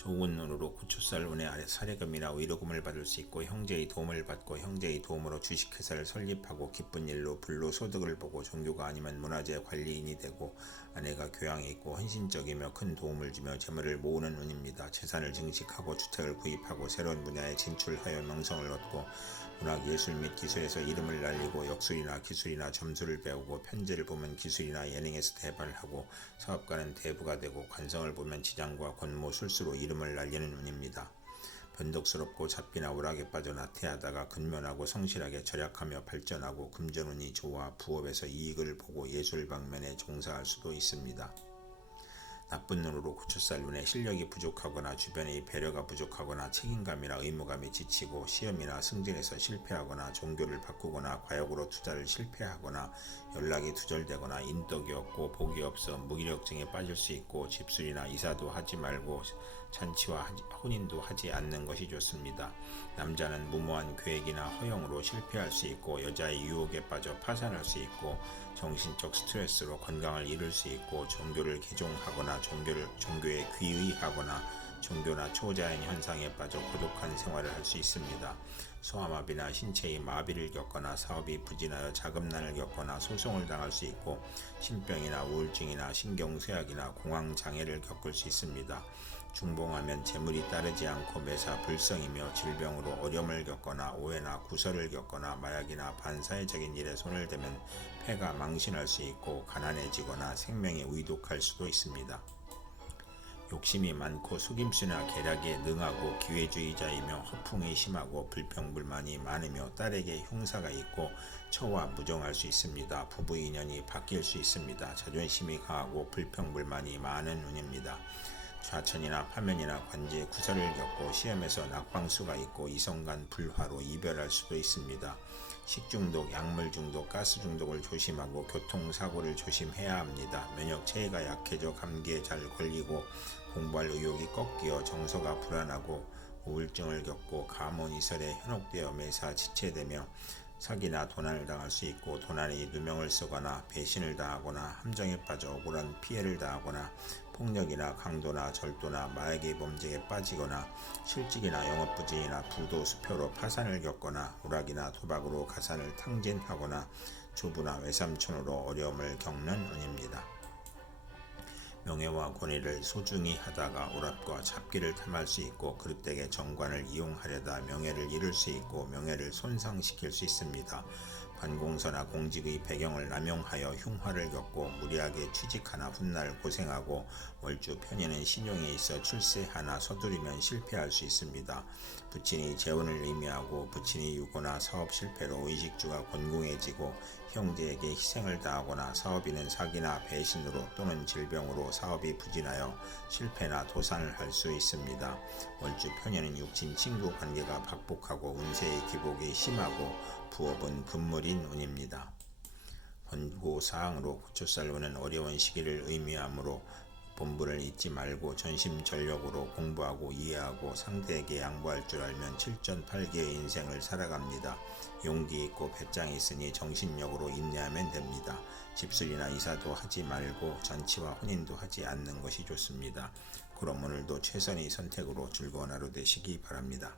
좋은 눈으로 고추살 운에 아래 사례금이나 의료금을 받을 수 있고 형제의 도움을 받고 형제의 도움으로 주식회사를 설립하고 기쁜 일로 불로 소득을 보고 종교가 아니면 문화재 관리인이 되고 아내가 교양이 있고 헌신적이며 큰 도움을 주며 재물을 모으는 운입니다. 재산을 증식하고 주택을 구입하고 새로운 분야에 진출하여 명성을 얻고 문학 예술 및 기술에서 이름을 날리고 역술이나 기술이나 점수를 배우고 편지를 보면 기술이나 예능에서 대발을 하고 사업가는 대부가 되고 관성을 보면 지장과 권모 술수로 이름을 날리는 운입니다. 변덕스럽고 잡비나 오락에 빠져 나태하다가 근면하고 성실하게 절약하며 발전하고 금전운이 좋아 부업에서 이익을 보고 예술 방면에 종사할 수도 있습니다. 나쁜 눈으로 고추살 눈에 실력이 부족하거나 주변의 배려가 부족하거나 책임감이나 의무감이 지치고 시험이나 승진에서 실패하거나 종교를 바꾸거나 과욕으로 투자를 실패하거나 연락이 두절되거나 인덕이 없고 복이 없어 무기력증에 빠질 수 있고 집술이나 이사도 하지 말고 잔치와 혼인도 하지 않는 것이 좋습니다. 남자는 무모한 계획이나 허영으로 실패할 수 있고 여자의 유혹에 빠져 파산할 수 있고 정신적 스트레스로 건강을 잃을 수 있고 종교를 개종하거나 종교를 종교에 귀의하거나 종교나 초자연 현상에 빠져 고독한 생활을 할 수 있습니다. 소아마비나 신체의 마비를 겪거나 사업이 부진하여 자금난을 겪거나 소송을 당할 수 있고 신병이나 우울증이나 신경쇠약이나 공황장애를 겪을 수 있습니다. 중봉하면 재물이 따르지 않고 매사 불성이며 질병으로 어려움을 겪거나 오해나 구설을 겪거나 마약이나 반사회적인 일에 손을 대면 폐가 망신할 수 있고 가난해지거나 생명이 위독할 수도 있습니다. 욕심이 많고 속임수나 계략에 능하고 기회주의자이며 허풍이 심하고 불평불만이 많으며 딸에게 흉사가 있고 처와 무정할 수 있습니다. 부부 인연이 바뀔 수 있습니다. 자존심이 강하고 불평불만이 많은 운입니다. 좌천이나 파면이나 관제 구설을 겪고 시험에서 낙방수가 있고 이성간 불화로 이별할 수도 있습니다. 식중독, 약물 중독, 가스 중독을 조심하고 교통사고를 조심해야 합니다. 면역 체계가 약해져 감기에 잘 걸리고 공부할 의욕이 꺾여 정서가 불안하고 우울증을 겪고 가문이설에 현혹되어 매사 지체되며 사기나 도난을 당할 수 있고 도난이 누명을 쓰거나 배신을 당하거나 함정에 빠져 억울한 피해를 당하거나 폭력이나 강도나 절도나 마약의 범죄에 빠지거나 실직이나 영업부진이나 부도 수표로 파산을 겪거나 오락이나 도박으로 가산을 탕진하거나 조부나 외삼촌으로 어려움을 겪는 운입니다. 명예와 권위를 소중히 하다가 오랍과 잡기를 탐할 수 있고 그릇되게 정관을 이용하려다 명예를 잃을 수 있고 명예를 손상시킬 수 있습니다. 관공서나 공직의 배경을 남용하여 흉화를 겪고 무리하게 취직하나 훗날 고생하고 월주 편인은 신용에 있어 출세 하나 서두르면 실패할 수 있습니다. 부친이 재혼을 의미하고 부친이 유고나 사업 실패로 의식주가 곤궁해지고 형제에게 희생을 당하거나 사업인은 사기나 배신으로 또는 질병으로 사업이 부진하여 실패나 도산을 할 수 있습니다. 월주 편인은 육친 친구 관계가 박복하고 운세의 기복이 심하고 부업은 금물 인 운입니다. 권고 사항으로 고초살로는 어려운 시기를 의미하므로 본분을 잊지 말고 전심전력으로 공부하고 이해하고 상대에게 양보할 줄 알면 7전 8개의 인생을 살아갑니다. 용기 있고 배짱이 있으니 정신력으로 인내하면 됩니다. 집술이나 이사도 하지 말고 잔치와 혼인도 하지 않는 것이 좋습니다. 그럼 오늘도 최선의 선택으로 즐거운 하루 되시기 바랍니다.